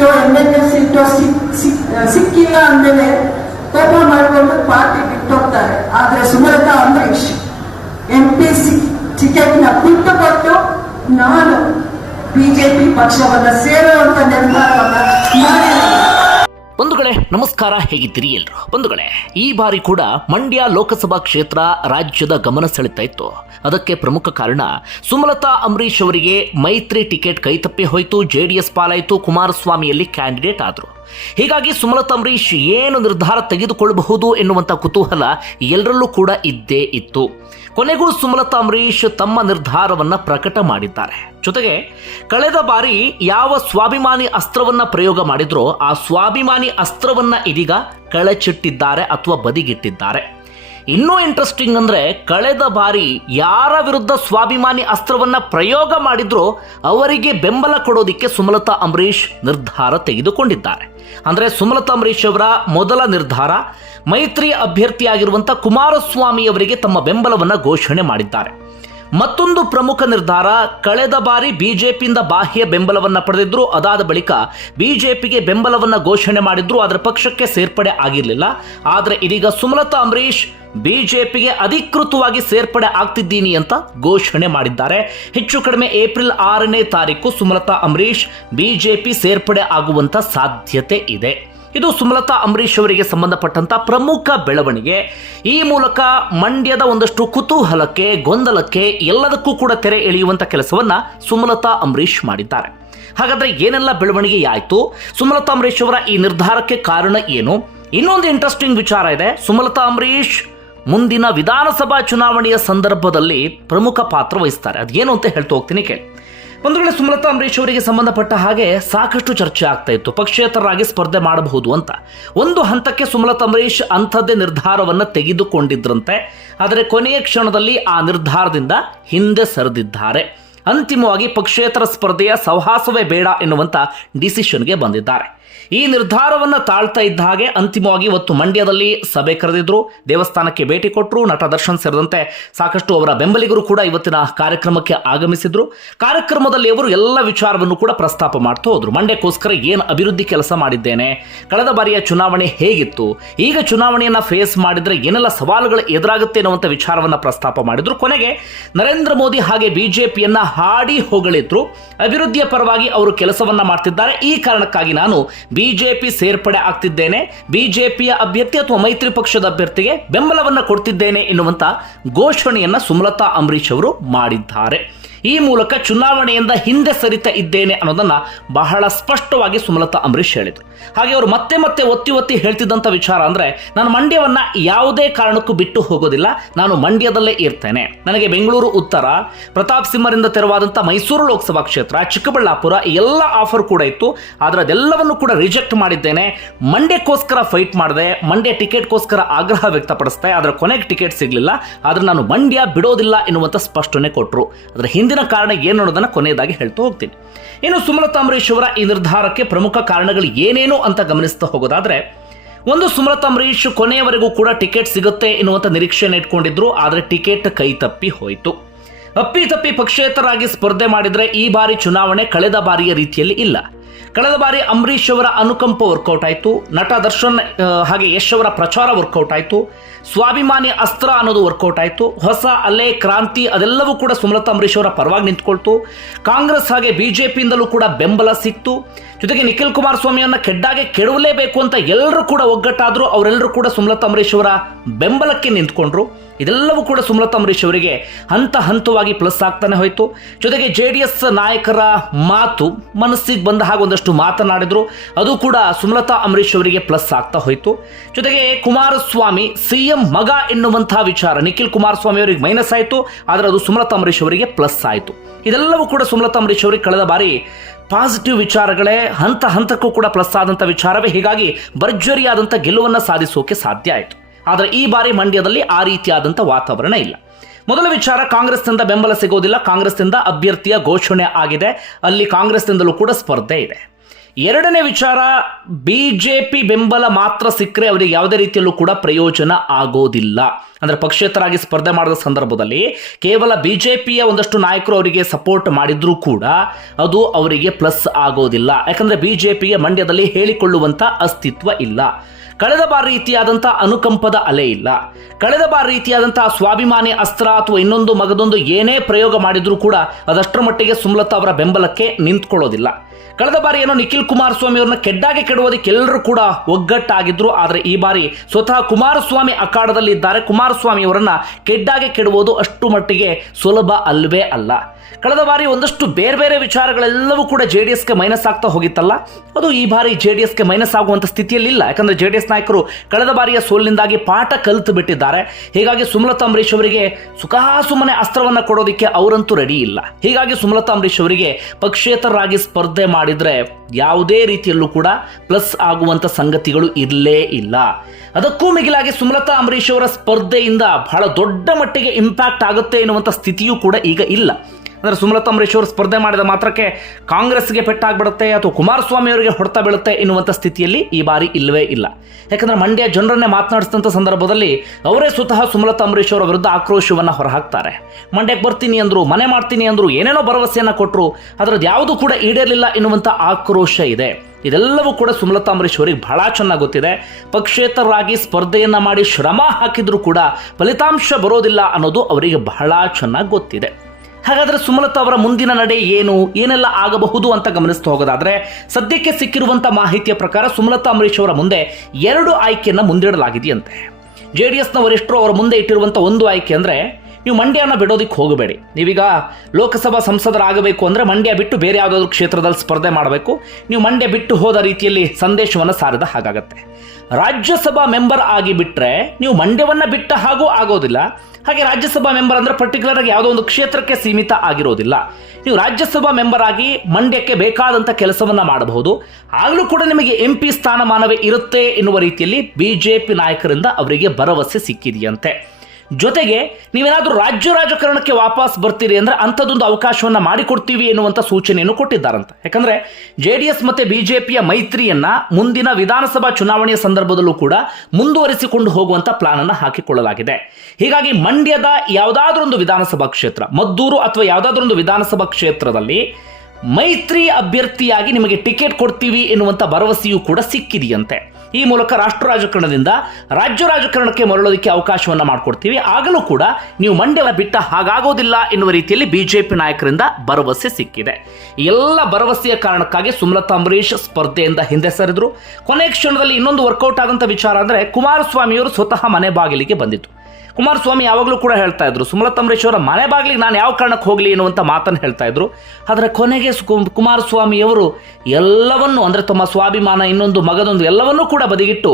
Seat M L A seat ಸಿಕ್- ಸಿಕ್- ಸಿಕ್ಕಿಲ್ಲ ಅಂದಮೇಲೆ ಕೋಪ ಮಾಡಿಕೊಂಡು ಪಾರ್ಟಿ ಬಿಟ್ಟೋಗ್ತಾರೆ. ಆದ್ರೆ ಸುಮಲತಾ ಅಂಬರೀಶ್ ಎಂ ಪಿ ಟಿಕೆಟ್ನ ಬಿಟ್ಟು ಕೊಟ್ಟು ನಾನು ಬಿಜೆಪಿ ಪಕ್ಷವನ್ನ ಸೇರುವಂತ ನಿರ್ಧಾರವನ್ನ ಮಾಡಿದ್ದೀನಿ ಬಂಧುಗಳೇ, ನಮಸ್ಕಾರ, ಹೇಗಿದ್ದೀರಿ ಎಲ್ರು? ಬಂಧುಗಳೇ, ಈ ಬಾರಿ ಕೂಡ ಮಂಡ್ಯ ಲೋಕಸಭಾ ಕ್ಷೇತ್ರ ರಾಜ್ಯದ ಗಮನ ಸೆಳೆತಾ ಇತ್ತು. ಅದಕ್ಕೆ ಪ್ರಮುಖ ಕಾರಣ, ಸುಮಲತಾ ಅಂಬರೀಶ್ ಅವರಿಗೆ ಮೈತ್ರಿ ಟಿಕೆಟ್ ಕೈತಪ್ಪಿ ಹೋಯಿತು, ಜೆಡಿಎಸ್ ಪಾಲಾಯಿತು, ಕುಮಾರಸ್ವಾಮಿಯಲ್ಲಿ ಕ್ಯಾಂಡಿಡೇಟ್ ಆದರು. ಹೀಗಾಗಿ ಸುಮಲತಾ ಅಂಬರೀಶ್ ಏನು ನಿರ್ಧಾರ ತೆಗೆದುಕೊಳ್ಳಬಹುದು ಎನ್ನುವಂಥ ಕುತೂಹಲ ಎಲ್ಲರಲ್ಲೂ ಕೂಡ ಇದ್ದೇ ಇತ್ತು. ಕೊನೆಗೂ ಸುಮಲತಾ ಅಂಬರೀಶ್ ತಮ್ಮ ನಿರ್ಧಾರವನ್ನು ಪ್ರಕಟ ಮಾಡಿದ್ದಾರೆ. ಜೊತೆಗೆ, ಕಳೆದ ಬಾರಿ ಯಾವ ಸ್ವಾಭಿಮಾನಿ ಅಸ್ತ್ರವನ್ನ ಪ್ರಯೋಗ ಮಾಡಿದ್ರೋ ಆ ಸ್ವಾಭಿಮಾನಿ ಅಸ್ತ್ರವನ್ನ ಇದೀಗ ಕಳೆಚಿಟ್ಟಿದ್ದಾರೆ ಅಥವಾ ಬದಿಗಿಟ್ಟಿದ್ದಾರೆ. ಇನ್ನೂ ಇಂಟ್ರೆಸ್ಟಿಂಗ್ ಅಂದ್ರೆ ಕಳೆದ ಬಾರಿ ಯಾರ ವಿರುದ್ಧ ಸ್ವಾಭಿಮಾನಿ ಅಸ್ತ್ರವನ್ನ ಪ್ರಯೋಗ ಮಾಡಿದ್ರೋ ಅವರಿಗೆ ಬೆಂಬಲ ಕೊಡೋದಿಕ್ಕೆ ಸುಮಲತಾ ಅಂಬರೀಶ್ ನಿರ್ಧಾರ ತೆಗೆದುಕೊಂಡಿದ್ದಾರೆ. ಅಂದ್ರೆ ಸುಮಲತಾ ಅಂಬರೀಶ್ ಅವರ ಮೊದಲ ನಿರ್ಧಾರ ಮೈತ್ರಿ ಅಭ್ಯರ್ಥಿಯಾಗಿರುವಂಥ ಕುಮಾರಸ್ವಾಮಿ ಅವರಿಗೆ ತಮ್ಮ ಬೆಂಬಲವನ್ನ ಘೋಷಣೆ ಮಾಡಿದ್ದಾರೆ. ಮತ್ತೊಂದು ಪ್ರಮುಖ ನಿರ್ಧಾರ, ಕಳೆದ ಬಾರಿ ಬಿಜೆಪಿಯಿಂದ ಬಾಹ್ಯ ಬೆಂಬಲವನ್ನ ಪಡೆದಿದ್ರು, ಅದಾದ ಬಳಿಕ ಬಿಜೆಪಿಗೆ ಬೆಂಬಲವನ್ನ ಘೋಷಣೆ ಮಾಡಿದ್ರು ಅದರ ಪಕ್ಷಕ್ಕೆ ಸೇರ್ಪಡೆ ಆಗಿರಲಿಲ್ಲ. ಆದರೆ ಇದೀಗ ಸುಮಲತಾ ಅಂಬರೀಶ್ ಬಿಜೆಪಿಗೆ ಅಧಿಕೃತವಾಗಿ ಸೇರ್ಪಡೆ ಆಗ್ತಿದ್ದೀನಿ ಅಂತ ಘೋಷಣೆ ಮಾಡಿದ್ದಾರೆ. ಹೆಚ್ಚು ಕಡಿಮೆ ಏಪ್ರಿಲ್ ಆರನೇ ತಾರೀಕು ಸುಮಲತಾ ಅಂಬರೀಶ್ ಬಿಜೆಪಿ ಸೇರ್ಪಡೆ ಆಗುವಂತ ಸಾಧ್ಯತೆ ಇದೆ. ಇದು ಸುಮಲತಾ ಅಂಬರೀಶ್ ಅವರಿಗೆ ಸಂಬಂಧಪಟ್ಟಂತ ಪ್ರಮುಖ ಬೆಳವಣಿಗೆ. ಈ ಮೂಲಕ ಮಂಡ್ಯದ ಒಂದಷ್ಟು ಕುತೂಹಲಕ್ಕೆ, ಗೊಂದಲಕ್ಕೆ ಎಲ್ಲದಕ್ಕೂ ಕೂಡ ತೆರೆ ಎಳೆಯುವಂತ ಕೆಲಸವನ್ನ ಸುಮಲತಾ ಅಂಬರೀಶ್ ಮಾಡಿದ್ದಾರೆ. ಹಾಗಾದ್ರೆ ಏನೆಲ್ಲ ಬೆಳವಣಿಗೆ ಆಯಿತು? ಸುಮಲತಾ ಅಂಬರೀಶ್ ಅವರ ಈ ನಿರ್ಧಾರಕ್ಕೆ ಕಾರಣ ಏನು? ಇನ್ನೊಂದು ಇಂಟ್ರೆಸ್ಟಿಂಗ್ ವಿಚಾರ ಇದೆ. ಸುಮಲತಾ ಅಂಬರೀಶ್ ಮುಂದಿನ ವಿಧಾನಸಭಾ ಚುನಾವಣೆಯ ಸಂದರ್ಭದಲ್ಲಿ ಪ್ರಮುಖ ಪಾತ್ರ ವಹಿಸ್ತಾರೆ. ಅದೇನು ಅಂತ ಹೇಳ್ತಾ ಹೋಗ್ತೀನಿ ಕೇಳಿ. ವೇಳೆ ಸುಮಲತಾ ಅಂಬರೀಶ್ ಅವರಿಗೆ ಸಂಬಂಧಪಟ್ಟ ಹಾಗೆ ಸಾಕಷ್ಟು ಚರ್ಚೆ ಆಗ್ತಾ ಇತ್ತು. ಪಕ್ಷೇತರರಾಗಿ ಸ್ಪರ್ಧೆ ಮಾಡಬಹುದು ಅಂತ. ಒಂದು ಹಂತಕ್ಕೆ ಸುಮಲತಾ ಅಂಬರೀಶ್ ಅಂಥದ್ದೇ ನಿರ್ಧಾರವನ್ನು ತೆಗೆದುಕೊಂಡಿದ್ರಂತೆ. ಆದರೆ ಕೊನೆಯ ಕ್ಷಣದಲ್ಲಿ ಆ ನಿರ್ಧಾರದಿಂದ ಹಿಂದೆ ಸರಿದಿದ್ದಾರೆ. ಅಂತಿಮವಾಗಿ ಪಕ್ಷೇತರ ಸ್ಪರ್ಧೆಯ ಸೌಹಾಸವೇ ಬೇಡ ಎನ್ನುವಂಥ ಡಿಸಿಷನ್ಗೆ ಬಂದಿದ್ದಾರೆ. ಈ ನಿರ್ಧಾರವನ್ನ ತಾಳ್ತಾ ಇದ್ದ ಹಾಗೆ ಅಂತಿಮವಾಗಿ ಇವತ್ತು ಮಂಡ್ಯದಲ್ಲಿ ಸಭೆ ಕರೆದಿದ್ರು, ದೇವಸ್ಥಾನಕ್ಕೆ ಭೇಟಿ ಕೊಟ್ಟರು ನಟ ದರ್ಶನ್ ಸೇರಿದಂತೆ ಸಾಕಷ್ಟು ಅವರ ಬೆಂಬಲಿಗರು ಕೂಡ ಇವತ್ತಿನ ಕಾರ್ಯಕ್ರಮಕ್ಕೆ ಆಗಮಿಸಿದ್ರು. ಕಾರ್ಯಕ್ರಮದಲ್ಲಿ ಅವರು ಎಲ್ಲ ವಿಚಾರವನ್ನು ಕೂಡ ಪ್ರಸ್ತಾಪ ಮಾಡ್ತಾ ಹೋದ್ರು. ಮಂಡ್ಯಕ್ಕೋಸ್ಕರ ಏನು ಅಭಿವೃದ್ಧಿ ಕೆಲಸ ಮಾಡಿದ್ದೇನೆ, ಕಳೆದ ಬಾರಿಯ ಚುನಾವಣೆ ಹೇಗಿತ್ತು, ಈಗ ಚುನಾವಣೆಯನ್ನ ಫೇಸ್ ಮಾಡಿದ್ರೆ ಏನೆಲ್ಲ ಸವಾಲುಗಳು ಎದುರಾಗುತ್ತೆ ಅನ್ನುವಂಥ ವಿಚಾರವನ್ನ ಪ್ರಸ್ತಾಪ ಮಾಡಿದ್ರು. ಕೊನೆಗೆ ನರೇಂದ್ರ ಮೋದಿ ಹಾಗೆ ಬಿಜೆಪಿಯನ್ನ ಹಾಡಿ ಹೊಗಳಿದ್ರು. ಅಭಿವೃದ್ಧಿಯ ಪರವಾಗಿ ಅವರು ಕೆಲಸವನ್ನ ಮಾಡ್ತಿದ್ದಾರೆ. ಈ ಕಾರಣಕ್ಕಾಗಿ ನಾನು ಬಿಜೆಪಿ ಸೇರ್ಪಡೆ ಆಗ್ತಿದ್ದೇನೆ, ಬಿಜೆಪಿಯ ಅಭ್ಯರ್ಥಿ ಅಥವಾ ಮೈತ್ರಿ ಪಕ್ಷದ ಅಭ್ಯರ್ಥಿಗೆ ಬೆಂಬಲವನ್ನ ಕೊಡ್ತಿದ್ದೇನೆ ಎನ್ನುವಂತ ಘೋಷಣೆಯನ್ನ ಸುಮಲತಾ ಅಂಬರೀಶ್ ಅವರು ಮಾಡಿದ್ದಾರೆ. ಈ ಮೂಲಕ ಚುನಾವಣೆಯಿಂದ ಹಿಂದೆ ಸರಿತ ಇದ್ದೇನೆ ಅನ್ನೋದನ್ನ ಬಹಳ ಸ್ಪಷ್ಟವಾಗಿ ಸುಮಲತಾ ಅಂಬರೀಶ್ ಹೇಳಿದರು. ಹಾಗೆ ಅವರು ಮತ್ತೆ ಮತ್ತೆ ಒತ್ತಿ ಒತ್ತಿ ಹೇಳ್ತಿದ್ದಂಥ ವಿಚಾರ ಅಂದ್ರೆ, ನಾನು ಮಂಡ್ಯವನ್ನ ಯಾವುದೇ ಕಾರಣಕ್ಕೂ ಬಿಟ್ಟು ಹೋಗೋದಿಲ್ಲ, ನಾನು ಮಂಡ್ಯದಲ್ಲೇ ಇರ್ತೇನೆ. ನನಗೆ ಬೆಂಗಳೂರು ಉತ್ತರ, ಪ್ರತಾಪ್ ಸಿಂಹರಿಂದ ತೆರವಾದಂಥ ಮೈಸೂರು ಲೋಕಸಭಾ ಕ್ಷೇತ್ರ, ಚಿಕ್ಕಬಳ್ಳಾಪುರ ಎಲ್ಲ ಆಫರ್ ಕೂಡ ಇತ್ತು. ಆದರೆ ಅದೆಲ್ಲವನ್ನು ಕೂಡ ರಿಜೆಕ್ಟ್ ಮಾಡಿದ್ದೇನೆ. ಮಂಡ್ಯಕ್ಕೋಸ್ಕರ ಫೈಟ್ ಮಾಡಿದೆ, ಮಂಡ್ಯ ಟಿಕೆಟ್ಗೋಸ್ಕರ ಆಗ್ರಹ ವ್ಯಕ್ತಪಡಿಸಿದೆ. ಆದ್ರೆ ಕೊನೆಗೆ ಟಿಕೆಟ್ ಸಿಗಲಿಲ್ಲ. ಆದರೆ ನಾನು ಮಂಡ್ಯ ಬಿಡೋದಿಲ್ಲ ಎನ್ನುವಂಥ ಸ್ಪಷ್ಟನೆ ಕೊಟ್ಟರು ಅದರ ಹಿಂದಿನ ಕಾರಣ ಏನು ಅನ್ನೋದನ್ನ ಕೊನೆಯದಾಗಿ ಹೇಳ್ತಾ ಹೋಗ್ತೀನಿ. ಇನ್ನು ಸುಮಲತಾ ಅಂಬರೀಶ್ ಅವರ ಈ ನಿರ್ಧಾರಕ್ಕೆ ಪ್ರಮುಖ ಕಾರಣಗಳು ಏನೇನು ಅಂತ ಗಮನಿಸ್ತಾ ಹೋಗೋದಾದ್ರೆ, ಒಂದು ಸುಮಲತಾ ಅಂಬರೀಶ್ ಕೊನೆಯವರೆಗೂ ಕೂಡ ಟಿಕೆಟ್ ಸಿಗುತ್ತೆ ಎನ್ನುವಂಥ ನಿರೀಕ್ಷೆಯನ್ನು ಇಟ್ಕೊಂಡಿದ್ರು, ಆದರೆ ಟಿಕೆಟ್ ಕೈ ತಪ್ಪಿ ಹೋಯಿತು. ಅಪ್ಪಿ ತಪ್ಪಿ ಪಕ್ಷೇತರಾಗಿ ಸ್ಪರ್ಧೆ ಮಾಡಿದ್ರೆ ಈ ಬಾರಿ ಚುನಾವಣೆ ಕಳೆದ ಬಾರಿಯ ರೀತಿಯಲ್ಲಿ ಇಲ್ಲ. ಕಳೆದ ಬಾರಿ ಅಂಬರೀಶ್ ಅವರ ಅನುಕಂಪ ವರ್ಕೌಟ್ ಆಯಿತು. ನಟ ದರ್ಶನ್ ಹಾಗೆ ಯಶ್ ಅವರ ಪ್ರಚಾರ ವರ್ಕೌಟ್ ಆಯಿತು. ಸ್ವಾಭಿಮಾನಿ ಅಸ್ತ್ರ ಅನ್ನೋದು ವರ್ಕೌಟ್ ಆಯಿತು. ಹೊಸ ಅಲೆ, ಕ್ರಾಂತಿ, ಅದೆಲ್ಲವೂ ಕೂಡ ಸುಮಲತಾ ಅಂಬರೀಷ್ ಅವರ ಪರವಾಗಿ ನಿಂತ್ಕೊಳ್ತು. ಕಾಂಗ್ರೆಸ್ ಹಾಗೆ ಬಿ ಜೆ ಪಿಯಿಂದಲೂ ಕೂಡ ಬೆಂಬಲ ಸಿಕ್ತು. ಜೊತೆಗೆ ನಿಖಿಲ್ ಕುಮಾರಸ್ವಾಮಿಯನ್ನು ಕೆಡ್ಡಾಗೆ ಕೆಡವಲೇಬೇಕು ಅಂತ ಎಲ್ಲರೂ ಕೂಡ ಒಗ್ಗಟ್ಟಾದರೂ, ಅವರೆಲ್ಲರೂ ಕೂಡ ಸುಮಲತಾ ಅಂಬರೀಷ್ ಅವರ ಬೆಂಬಲಕ್ಕೆ ನಿಂತ್ಕೊಂಡ್ರು. ಇದೆಲ್ಲವೂ ಕೂಡ ಸುಮಲತಾ ಅಂಬರೀಷ್ ಅವರಿಗೆ ಹಂತ ಹಂತವಾಗಿ ಪ್ಲಸ್ ಆಗ್ತಾನೆ ಹೋಯಿತು. ಜೊತೆಗೆ ಜೆ ನಾಯಕರ ಮಾತು ಮನಸ್ಸಿಗೆ ಬಂದ ಹಾಗೆ ಒಂದಷ್ಟು ಮಾತನಾಡಿದ್ರು. ಅದು ಕೂಡ ಸುಮಲತಾ ಅಂಬರೀಷ್ ಅವರಿಗೆ ಪ್ಲಸ್ ಆಗ್ತಾ ಹೋಯಿತು. ಜೊತೆಗೆ ಕುಮಾರಸ್ವಾಮಿ ಸಿಎಂ ಮಗ ಎನ್ನುವಂತಹ ವಿಚಾರ. ನಿಖಿಲ್ ಕುಮಾರಸ್ವಾಮಿ ಅವರಿಗೆ ಮೈನಸ್ ಆಯಿತು, ಆದರೆ ಅದು ಸುಮಲತಾ ಅಂಬರೀಶ್ ಅವರಿಗೆ ಪ್ಲಸ್ ಆಯಿತು. ಇದೆಲ್ಲವೂ ಕೂಡ ಸುಮಲತಾ ಅಂಬರೀಶ್ ಅವರಿಗೆ ಕಳೆದ ಬಾರಿ ಪಾಸಿಟಿವ್ ವಿಚಾರಗಳೇ, ಹಂತ ಹಂತಕ್ಕೂ ಕೂಡ ಪ್ಲಸ್ ಆದಂಥ ವಿಚಾರವೇ. ಹೀಗಾಗಿ ಭರ್ಜರಿಯಾದಂಥ ಗೆಲುವನ್ನು ಸಾಧಿಸೋಕೆ ಸಾಧ್ಯ ಆಯಿತು. ಆದರೆ ಈ ಬಾರಿ ಮಂಡ್ಯದಲ್ಲಿ ಆ ರೀತಿಯಾದಂಥ ವಾತಾವರಣ ಇಲ್ಲ. ಮೊದಲ ವಿಚಾರ, ಕಾಂಗ್ರೆಸ್ನಿಂದ ಬೆಂಬಲ ಸಿಗೋದಿಲ್ಲ, ಕಾಂಗ್ರೆಸ್ನಿಂದ ಅಭ್ಯರ್ಥಿಯ ಘೋಷಣೆ ಆಗಿದೆ. ಅಲ್ಲಿ ಕಾಂಗ್ರೆಸ್ನಿಂದಲೂ ಕೂಡ ಸ್ಪರ್ಧೆ ಇದೆ. ಎರಡನೇ ವಿಚಾರ ಬಿ ಜೆ ಪಿ ಬೆಂಬಲ ಮಾತ್ರ ಸಿಕ್ಕರೆ ಅವರಿಗೆ ಯಾವುದೇ ರೀತಿಯಲ್ಲೂ ಕೂಡ ಪ್ರಯೋಜನ ಆಗೋದಿಲ್ಲ. ಅಂದರೆ ಪಕ್ಷೇತರಾಗಿ ಸ್ಪರ್ಧೆ ಮಾಡಿದ ಸಂದರ್ಭದಲ್ಲಿ ಕೇವಲ ಬಿ ಜೆ ಪಿಯ ಒಂದಷ್ಟು ನಾಯಕರು ಅವರಿಗೆ ಸಪೋರ್ಟ್ ಮಾಡಿದ್ರೂ ಕೂಡ ಅದು ಅವರಿಗೆ ಪ್ಲಸ್ ಆಗೋದಿಲ್ಲ. ಯಾಕಂದರೆ ಬಿ ಜೆ ಪಿಯ ಮಂಡ್ಯದಲ್ಲಿ ಹೇಳಿಕೊಳ್ಳುವಂಥ ಅಸ್ತಿತ್ವ ಇಲ್ಲ. ಕಳೆದ ಬಾರಿ ರೀತಿಯಾದಂಥ ಅನುಕಂಪದ ಅಲೆ ಇಲ್ಲ. ಕಳೆದ ಬಾರಿ ರೀತಿಯಾದಂಥ ಸ್ವಾಭಿಮಾನಿ ಅಸ್ತ್ರ ಅಥವಾ ಇನ್ನೊಂದು ಮಗದೊಂದು ಏನೇ ಪ್ರಯೋಗ ಮಾಡಿದ್ರೂ ಕೂಡ ಅದಷ್ಟರ ಮಟ್ಟಿಗೆ ಸುಮಲತಾ ಅವರ ಬೆಂಬಲಕ್ಕೆ ನಿಂತ್ಕೊಳ್ಳೋದಿಲ್ಲ. ಕಳೆದ ಬಾರಿ ಏನೋ ನಿಖಿಲ್ ಕುಮಾರಸ್ವಾಮಿ ಅವ್ರನ್ನ ಕೆಡ್ಡಾಗಿ ಕೆಡುವುದಕ್ಕೆ ಎಲ್ಲರೂ ಕೂಡ ಒಗ್ಗಟ್ಟಾಗಿದ್ರು. ಆದರೆ ಈ ಬಾರಿ ಸ್ವತಃ ಕುಮಾರಸ್ವಾಮಿ ಅಖಾಡದಲ್ಲಿ ಇದ್ದಾರೆ ಕುಮಾರಸ್ವಾಮಿ ಅವರನ್ನ ಕೆಡ್ಡಾಗೆ ಕೆಡುವುದು ಅಷ್ಟು ಮಟ್ಟಿಗೆ ಸುಲಭ ಅಲ್ವೇ ಅಲ್ಲ. ಕಳೆದ ಬಾರಿ ಒಂದಷ್ಟು ಬೇರೆ ಬೇರೆ ವಿಚಾರಗಳೆಲ್ಲವೂ ಕೂಡ ಜೆ ಡಿ ಎಸ್ಗೆ ಮೈನಸ್ ಆಗ್ತಾ ಹೋಗಿತ್ತಲ್ಲ? ಅದು ಈ ಬಾರಿ ಜೆ ಡಿ ಎಸ್ಗೆ ಮೈನಸ್ ಆಗುವಂಥ ಸ್ಥಿತಿಯಲ್ಲಿಲ್ಲ. ಯಾಕಂದರೆ ಜೆ ಡಿ ಎಸ್ ನಾಯಕರು ಕಳೆದ ಬಾರಿಯ ಸೋಲಿನಿಂದಾಗಿ ಪಾಠ ಕಲಿತು ಬಿಟ್ಟಿದ್ದಾರೆ. ಹೀಗಾಗಿ ಸುಮಲತಾ ಅಂಬರೀಶ್ ಅವರಿಗೆ ಸುಖಾಸುಮನೆ ಅಸ್ತ್ರವನ್ನು ಕೊಡೋದಕ್ಕೆ ಅವರಂತೂ ರೆಡಿ ಇಲ್ಲ. ಹೀಗಾಗಿ ಸುಮಲತಾ ಅಂಬರೀಶ್ ಅವರಿಗೆ ಪಕ್ಷೇತರರಾಗಿ ಸ್ಪರ್ಧೆ ಮಾಡಿದರೆ ಯಾವುದೇ ರೀತಿಯಲ್ಲೂ ಕೂಡ ಪ್ಲಸ್ ಆಗುವಂಥ ಸಂಗತಿಗಳು ಇರಲೇ ಇಲ್ಲ. ಅದಕ್ಕೂ ಮಿಗಿಲಾಗಿ ಸುಮಲತಾ ಅಂಬರೀಶ್ ಅವರ ಸ್ಪರ್ಧೆಯಿಂದ ಬಹಳ ದೊಡ್ಡ ಮಟ್ಟಿಗೆ ಇಂಪ್ಯಾಕ್ಟ್ ಆಗುತ್ತೆ ಎನ್ನುವಂಥ ಸ್ಥಿತಿಯೂ ಕೂಡ ಈಗ ಇಲ್ಲ. ಅಂದರೆ ಸುಮಲತಾ ಅಂಬರೀಶ್ ಅವರು ಸ್ಪರ್ಧೆ ಮಾಡಿದ ಮಾತ್ರಕ್ಕೆ ಕಾಂಗ್ರೆಸ್ಗೆ ಪೆಟ್ಟಾಗ್ಬಿಡುತ್ತೆ ಅಥವಾ ಕುಮಾರಸ್ವಾಮಿ ಅವರಿಗೆ ಹೊಡೆತ ಬೀಳುತ್ತೆ ಎನ್ನುವಂಥ ಸ್ಥಿತಿಯಲ್ಲಿ ಈ ಬಾರಿ ಇಲ್ಲವೇ ಇಲ್ಲ. ಯಾಕಂದರೆ ಮಂಡ್ಯ ಜನರನ್ನೇ ಮಾತನಾಡಿಸಿದಂಥ ಸಂದರ್ಭದಲ್ಲಿ ಅವರೇ ಸ್ವತಃ ಸುಮಲತಾ ಅಂಬರೀಶ್ ಅವರ ವಿರುದ್ಧ ಆಕ್ರೋಶವನ್ನು ಹೊರಹಾಕ್ತಾರೆ. ಮಂಡ್ಯಕ್ಕೆ ಬರ್ತೀನಿ ಅಂದರು, ಮನೆ ಮಾಡ್ತೀನಿ ಅಂದರು, ಏನೇನೋ ಭರವಸೆಯನ್ನು ಕೊಟ್ಟರು ಅದರದ್ದು ಯಾವುದು ಕೂಡ ಈಡೇರಲಿಲ್ಲ ಎನ್ನುವಂಥ ಆಕ್ರೋಶ ಇದೆ. ಇದೆಲ್ಲವೂ ಕೂಡ ಸುಮಲತಾ ಅಂಬರೀಶ್ ಅವರಿಗೆ ಬಹಳ ಚೆನ್ನಾಗಿ ಗೊತ್ತಿದೆ. ಪಕ್ಷೇತರರಾಗಿ ಸ್ಪರ್ಧೆಯನ್ನು ಮಾಡಿ ಶ್ರಮ ಹಾಕಿದರೂ ಕೂಡ ಫಲಿತಾಂಶ ಬರೋದಿಲ್ಲ ಅನ್ನೋದು ಅವರಿಗೆ ಬಹಳ ಚೆನ್ನಾಗಿ ಗೊತ್ತಿದೆ. ಹಾಗಾದ್ರೆ ಸುಮಲತಾ ಅವರ ಮುಂದಿನ ನಡೆ ಏನು? ಏನೆಲ್ಲ ಆಗಬಹುದು ಅಂತ ಗಮನಿಸ್ತಾ ಹೋಗೋದಾದ್ರೆ, ಸದ್ಯಕ್ಕೆ ಸಿಕ್ಕಿರುವಂತಹ ಮಾಹಿತಿಯ ಪ್ರಕಾರ ಸುಮಲತಾ ಅಂಬರೀಶ್ ಅವರ ಮುಂದೆ ಎರಡು ಆಯ್ಕೆಯನ್ನ ಮುಂದಿಡಲಾಗಿದೆಯಂತೆ. ಜೆ ಡಿ ಎಸ್ನ ವರಿಷ್ಠರು ಅವರ ಮುಂದೆ ಇಟ್ಟಿರುವಂತಹ ಒಂದು ಆಯ್ಕೆ ಅಂದ್ರೆ ನೀವು ಮಂಡ್ಯನ ಬಿಡೋದಕ್ಕೆ ಹೋಗಬೇಡಿ. ನೀವೀಗ ಲೋಕಸಭಾ ಸಂಸದರಾಗಬೇಕು ಅಂದರೆ ಮಂಡ್ಯ ಬಿಟ್ಟು ಬೇರೆ ಯಾವುದಾದ್ರು ಕ್ಷೇತ್ರದಲ್ಲಿ ಸ್ಪರ್ಧೆ ಮಾಡಬೇಕು. ನೀವು ಮಂಡ್ಯ ಬಿಟ್ಟು ಹೋದ ರೀತಿಯಲ್ಲಿ ಸಂದೇಶವನ್ನು ಸಾರಿದ ಹಾಗಾಗತ್ತೆ. ರಾಜ್ಯಸಭಾ ಮೆಂಬರ್ ಆಗಿ ಬಿಟ್ಟರೆ ನೀವು ಮಂಡ್ಯವನ್ನು ಬಿಟ್ಟ ಹಾಗೂ ಆಗೋದಿಲ್ಲ. ಹಾಗೆ ರಾಜ್ಯಸಭಾ ಮೆಂಬರ್ ಅಂದರೆ ಪರ್ಟಿಕ್ಯುಲರ್ ಆಗಿ ಯಾವುದೋ ಒಂದು ಕ್ಷೇತ್ರಕ್ಕೆ ಸೀಮಿತ ಆಗಿರೋದಿಲ್ಲ. ನೀವು ರಾಜ್ಯಸಭಾ ಮೆಂಬರ್ ಆಗಿ ಮಂಡ್ಯಕ್ಕೆ ಬೇಕಾದಂಥ ಕೆಲಸವನ್ನು ಮಾಡಬಹುದು. ಆಗಲೂ ಕೂಡ ನಿಮಗೆ ಎಂ ಪಿ ಸ್ಥಾನಮಾನವೇ ಇರುತ್ತೆ ಎನ್ನುವ ರೀತಿಯಲ್ಲಿ ಬಿಜೆಪಿ ನಾಯಕರಿಂದ ಅವರಿಗೆ ಭರವಸೆ ಸಿಕ್ಕಿದೆಯಂತೆ. ಜೊತೆಗೆ ನೀವೇನಾದರೂ ರಾಜ್ಯ ರಾಜಕಾರಣಕ್ಕೆ ವಾಪಸ್ ಬರ್ತೀರಿ ಅಂದ್ರೆ ಅಂಥದ್ದೊಂದು ಅವಕಾಶವನ್ನ ಮಾಡಿಕೊಡ್ತೀವಿ ಎನ್ನುವಂಥ ಸೂಚನೆಯನ್ನು ಕೊಟ್ಟಿದ್ದಾರಂತೆ. ಯಾಕಂದ್ರೆ ಜೆ ಡಿ ಎಸ್ ಮತ್ತೆ ಪಿಯ ಮೈತ್ರಿಯನ್ನ ಮುಂದಿನ ವಿಧಾನಸಭಾ ಚುನಾವಣೆಯ ಸಂದರ್ಭದಲ್ಲೂ ಕೂಡ ಮುಂದುವರಿಸಿಕೊಂಡು ಹೋಗುವಂತ ಪ್ಲಾನ್ ಅನ್ನ ಹಾಕಿಕೊಳ್ಳಲಾಗಿದೆ. ಹೀಗಾಗಿ ಮಂಡ್ಯದ ಯಾವುದಾದ್ರೂ ಒಂದು ವಿಧಾನಸಭಾ ಕ್ಷೇತ್ರ, ಮದ್ದೂರು ಅಥವಾ ಯಾವುದಾದ್ರೂ ಒಂದು ವಿಧಾನಸಭಾ ಕ್ಷೇತ್ರದಲ್ಲಿ ಮೈತ್ರಿ ಅಭ್ಯರ್ಥಿಯಾಗಿ ನಿಮಗೆ ಟಿಕೆಟ್ ಕೊಡ್ತೀವಿ ಎನ್ನುವಂಥ ಭರವಸೆಯೂ ಕೂಡ ಸಿಕ್ಕಿದೆಯಂತೆ. ಈ ಮೂಲಕ ರಾಷ್ಟ್ರ ರಾಜಕಾರಣದಿಂದ ರಾಜ್ಯ ರಾಜಕಾರಣಕ್ಕೆ ಮರಳೋದಕ್ಕೆ ಅವಕಾಶವನ್ನ ಮಾಡಿಕೊಡ್ತೀವಿ. ಆಗಲೂ ಕೂಡ ನೀವು ಮಂಡ್ಯ ಬಿಟ್ಟ ಹಾಗಾಗೋದಿಲ್ಲ ಎನ್ನುವ ರೀತಿಯಲ್ಲಿ ಬಿಜೆಪಿ ನಾಯಕರಿಂದ ಭರವಸೆ ಸಿಕ್ಕಿದೆ. ಎಲ್ಲ ಭರವಸೆಯ ಕಾರಣಕ್ಕಾಗಿ ಸುಮಲತಾ ಅಂಬರೀಶ್ ಸ್ಪರ್ಧೆಯಿಂದ ಹಿಂದೆ ಸರಿದ್ರು. ಕೊನೆ ಕ್ಷಣದಲ್ಲಿ ಇನ್ನೊಂದು ವರ್ಕೌಟ್ ಆದಂಥ ವಿಚಾರ ಅಂದ್ರೆ ಕುಮಾರಸ್ವಾಮಿಯವರು ಸ್ವತಃ ಮನೆ ಬಾಗಿಲಿಗೆ ಬಂದಿತ್ತು ಕುಮಾರಸ್ವಾಮಿ ಯಾವಾಗಲೂ ಕೂಡ ಹೇಳ್ತಾ ಇದ್ರು ಸುಮಲತಾ ಅಂಬರೀಶ್ ಅವರ ಮನೆ ಬಾಗಿಲಿಗೆ ನಾನು ಯಾವ ಕಾರಣಕ್ಕೆ ಹೋಗಲಿ ಎನ್ನುವಂಥ ಮಾತನ್ನು ಹೇಳ್ತಾ ಇದ್ರು. ಆದರೆ ಕೊನೆಗೆ ಕುಮಾರಸ್ವಾಮಿಯವರು ಎಲ್ಲವನ್ನೂ, ಅಂದರೆ ತಮ್ಮ ಸ್ವಾಭಿಮಾನ, ಇನ್ನೊಂದು ಮಗದೊಂದು ಎಲ್ಲವನ್ನೂ ಕೂಡ ಬದಿಗಿಟ್ಟು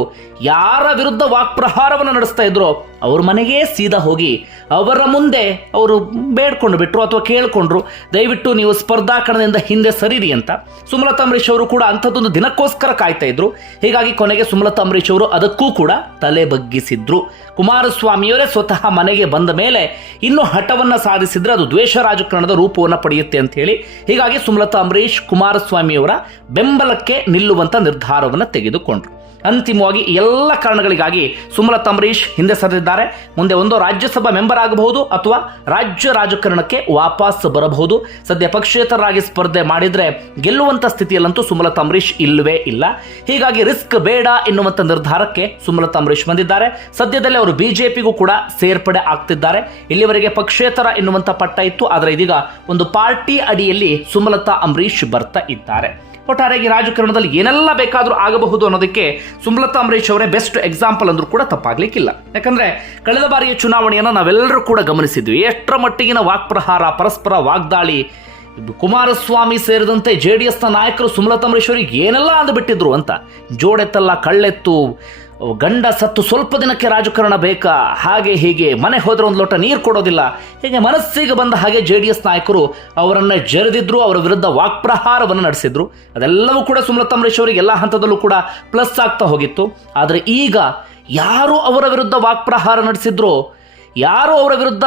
ಯಾರ ವಿರುದ್ಧ ವಾಕ್ಪ್ರಹಾರವನ್ನು ನಡೆಸ್ತಾ ಇದ್ರೋ, ಅವ್ರ ಮನೆಗೇ ಸೀದಾ ಹೋಗಿ ಅವರ ಮುಂದೆ ಅವರು ಬೇಡ್ಕೊಂಡು ಬಿಟ್ಟರು ಅಥವಾ ಕೇಳಿಕೊಂಡ್ರು, ದಯವಿಟ್ಟು ನೀವು ಸ್ಪರ್ಧಾ ಕಣದಿಂದ ಹಿಂದೆ ಸರಿರಿ ಅಂತ. ಸುಮಲತಾ ಅಂಬರೀಶ್ ಅವರು ಕೂಡ ಅಂಥದ್ದೊಂದು ದಿನಕ್ಕೋಸ್ಕರ ಕಾಯ್ತಾ ಇದ್ರು. ಹೀಗಾಗಿ ಕೊನೆಗೆ ಸುಮಲತಾ ಅಂಬರೀಶ್ ಅವರು ಅದಕ್ಕೂ ಕೂಡ ತಲೆ ಬಗ್ಗಿಸಿದ್ರು. ಕುಮಾರಸ್ವಾಮಿಯವರೇ ಸ್ವತಃ ಮನೆಗೆ ಬಂದ ಮೇಲೆ ಇನ್ನು ಹಠವನ್ನು ಸಾಧಿಸಿದರೆ ಅದು ದ್ವೇಷ ರಾಜಕಾರಣದ ರೂಪವನ್ನು ಪಡೆಯುತ್ತೆ ಅಂತ ಹೇಳಿ. ಹೀಗಾಗಿ ಸುಮಲತಾ ಅಂಬರೀಶ್ ಕುಮಾರಸ್ವಾಮಿಯವರ ಬೆಂಬಲಕ್ಕೆ ನಿಲ್ಲುವಂತ ನಿರ್ಧಾರವನ್ನು ತೆಗೆದುಕೊಂಡ್ರು. ಅಂತಿಮವಾಗಿ ಎಲ್ಲ ಕಾರಣಗಳಿಗಾಗಿ ಸುಮಲತಾ ಅಂಬರೀಶ್ ಹಿಂದೆ ಸರಿದಿದ್ದಾರೆ. ಮುಂದೆ ಒಂದು ರಾಜ್ಯಸಭಾ ಮೆಂಬರ್ ಆಗಬಹುದು ಅಥವಾ ರಾಜ್ಯ ರಾಜಕಾರಣಕ್ಕೆ ವಾಪಸ್ ಬರಬಹುದು. ಸದ್ಯ ಪಕ್ಷೇತರರಾಗಿ ಸ್ಪರ್ಧೆ ಮಾಡಿದ್ರೆ ಗೆಲ್ಲುವಂತ ಸ್ಥಿತಿಯಲ್ಲಂತೂ ಸುಮಲತಾ ಅಂಬರೀಶ್ ಇಲ್ಲವೇ ಇಲ್ಲ. ಹೀಗಾಗಿ ರಿಸ್ಕ್ ಬೇಡ ಎನ್ನುವಂಥ ನಿರ್ಧಾರಕ್ಕೆ ಸುಮಲತಾ ಅಂಬರೀಶ್ ಬಂದಿದ್ದಾರೆ. ಸದ್ಯದಲ್ಲೇ ಅವರು ಬಿಜೆಪಿಗೂ ಕೂಡ ಸೇರ್ಪಡೆ ಆಗ್ತಿದ್ದಾರೆ. ಇಲ್ಲಿವರೆಗೆ ಪಕ್ಷೇತರ ಎನ್ನುವಂಥ ಪಟ್ಟ ಇತ್ತು. ಆದರೆ ಇದೀಗ ಒಂದು ಪಾರ್ಟಿ ಅಡಿಯಲ್ಲಿ ಸುಮಲತಾ ಅಂಬರೀಶ್ ಬರ್ತಾ ಇದ್ದಾರೆ. ಒಟ್ಟಾರೆಯಾಗಿ ರಾಜಕಾರಣದಲ್ಲಿ ಏನೆಲ್ಲ ಬೇಕಾದರೂ ಆಗಬಹುದು ಅನ್ನೋದಕ್ಕೆ ಸುಮಲತಾ ಅಂಬರೀಶ್ ಅವರೇ ಬೆಸ್ಟ್ ಎಕ್ಸಾಂಪಲ್ ಅಂದ್ರೂ ಕೂಡ ತಪ್ಪಾಗ್ಲಿಕ್ಕಿಲ್ಲ. ಯಾಕಂದ್ರೆ ಕಳೆದ ಬಾರಿಯ ಚುನಾವಣೆಯನ್ನು ನಾವೆಲ್ಲರೂ ಕೂಡ ಗಮನಿಸಿದ್ವಿ. ಎಷ್ಟರ ಮಟ್ಟಿಗಿನ ವಾಕ್ಪ್ರಹಾರ, ಪರಸ್ಪರ ವಾಗ್ದಾಳಿ, ಕುಮಾರಸ್ವಾಮಿ ಸೇರಿದಂತೆ ಜೆ ಡಿ ಎಸ್ನ ನಾಯಕರು ಸುಮಲತಾ ಅಂಬರೀಶ್ ಅವರಿಗೆ ಏನೆಲ್ಲ ಅಂದುಬಿಟ್ಟಿದ್ರು ಅಂತ. ಜೋಡೆತ್ತಲ್ಲ, ಕಳ್ಳೆತ್ತು ಗಂಡ ಸತ್ತು ಸ್ವಲ್ಪ ದಿನಕ್ಕೆ ರಾಜಕಾರಣ ಬೇಕಾ? ಹಾಗೆ ಹೀಗೆ ಮನೆ ಹೋದ್ರೆ ಒಂದು ಲೋಟ ನೀರು ಕೊಡೋದಿಲ್ಲ. ಹೀಗೆ ಮನಸ್ಸಿಗೆ ಬಂದ ಹಾಗೆ ಜೆ ಡಿ ಎಸ್ ನಾಯಕರು ಅವರನ್ನ ಜರಿದಿದ್ರು, ಅವರ ವಿರುದ್ಧ ವಾಕ್ಪ್ರಹಾರವನ್ನು ನಡೆಸಿದ್ರು. ಅದೆಲ್ಲವೂ ಕೂಡ ಸುಮಲತಾ ಅಂಬರೀಶ್ ಅವರಿಗೆ ಎಲ್ಲ ಹಂತದಲ್ಲೂ ಕೂಡ ಪ್ಲಸ್ ಆಗ್ತಾ ಹೋಗಿತ್ತು. ಆದರೆ ಈಗ ಯಾರು ಅವರ ವಿರುದ್ಧ ವಾಕ್ಪ್ರಹಾರ ನಡೆಸಿದ್ರೋ? ಯಾರು ಅವರ ವಿರುದ್ಧ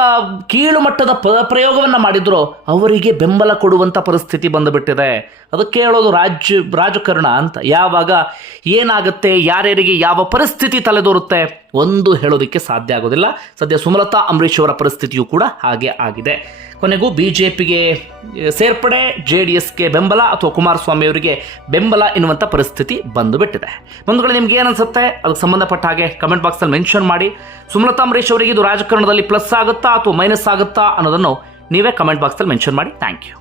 ಕೀಳು ಮಟ್ಟದ ಪ, ಪ್ರಯೋಗವನ್ನು ಮಾಡಿದ್ರೋ ಅವರಿಗೆ ಬೆಂಬಲ ಕೊಡುವಂಥ ಪರಿಸ್ಥಿತಿ ಬಂದುಬಿಟ್ಟಿದೆ. ಅದಕ್ಕೆ ಹೇಳೋದು ರಾಜ್ಯ ರಾಜಕಾರಣ ಅಂತ. ಯಾವಾಗ ಏನಾಗುತ್ತೆ, ಯಾರ್ಯಾರಿಗೆ ಯಾವ ಪರಿಸ್ಥಿತಿ ತಲೆದೋರುತ್ತೆ ಒಂದು ಹೇಳೋದಕ್ಕೆ ಸಾಧ್ಯ ಆಗೋದಿಲ್ಲ. ಸದ್ಯ ಸುಮಲತಾ ಅಂಬರೀಶ್ ಅವರ ಪರಿಸ್ಥಿತಿಯೂ ಕೂಡ ಹಾಗೆ ಆಗಿದೆ. ಕೊನೆಗೂ ಬಿ ಜೆ ಪಿಗೆ ಸೇರ್ಪಡೆ ಜೆ ಡಿ ಎಸ್ಗೆ ಬೆಂಬಲ ಅಥವಾ ಕುಮಾರಸ್ವಾಮಿ ಅವರಿಗೆ ಬೆಂಬಲ ಎನ್ನುವಂಥ ಪರಿಸ್ಥಿತಿ ಬಂದುಬಿಟ್ಟಿದೆ. ಬಂಧುಗಳು, ನಿಮ್ಗೆ ಏನು ಅನಿಸುತ್ತೆ? ಅದಕ್ಕೆ ಸಂಬಂಧಪಟ್ಟ ಹಾಗೆ ಕಮೆಂಟ್ ಬಾಕ್ಸಲ್ಲಿ ಮೆನ್ಷನ್ ಮಾಡಿ. ಸುಮಲತಾ ಅಂಬರೀಶ್ ಅವರಿಗೆ ಇದು ರಾಜಕಾರಣದಲ್ಲಿ ಪ್ಲಸ್ ಆಗುತ್ತಾ ಅಥವಾ ಮೈನಸ್ ಆಗುತ್ತಾ ಅನ್ನೋದನ್ನು ನೀವೇ ಕಮೆಂಟ್ ಬಾಕ್ಸಲ್ಲಿ ಮೆನ್ಷನ್ ಮಾಡಿ. Thank you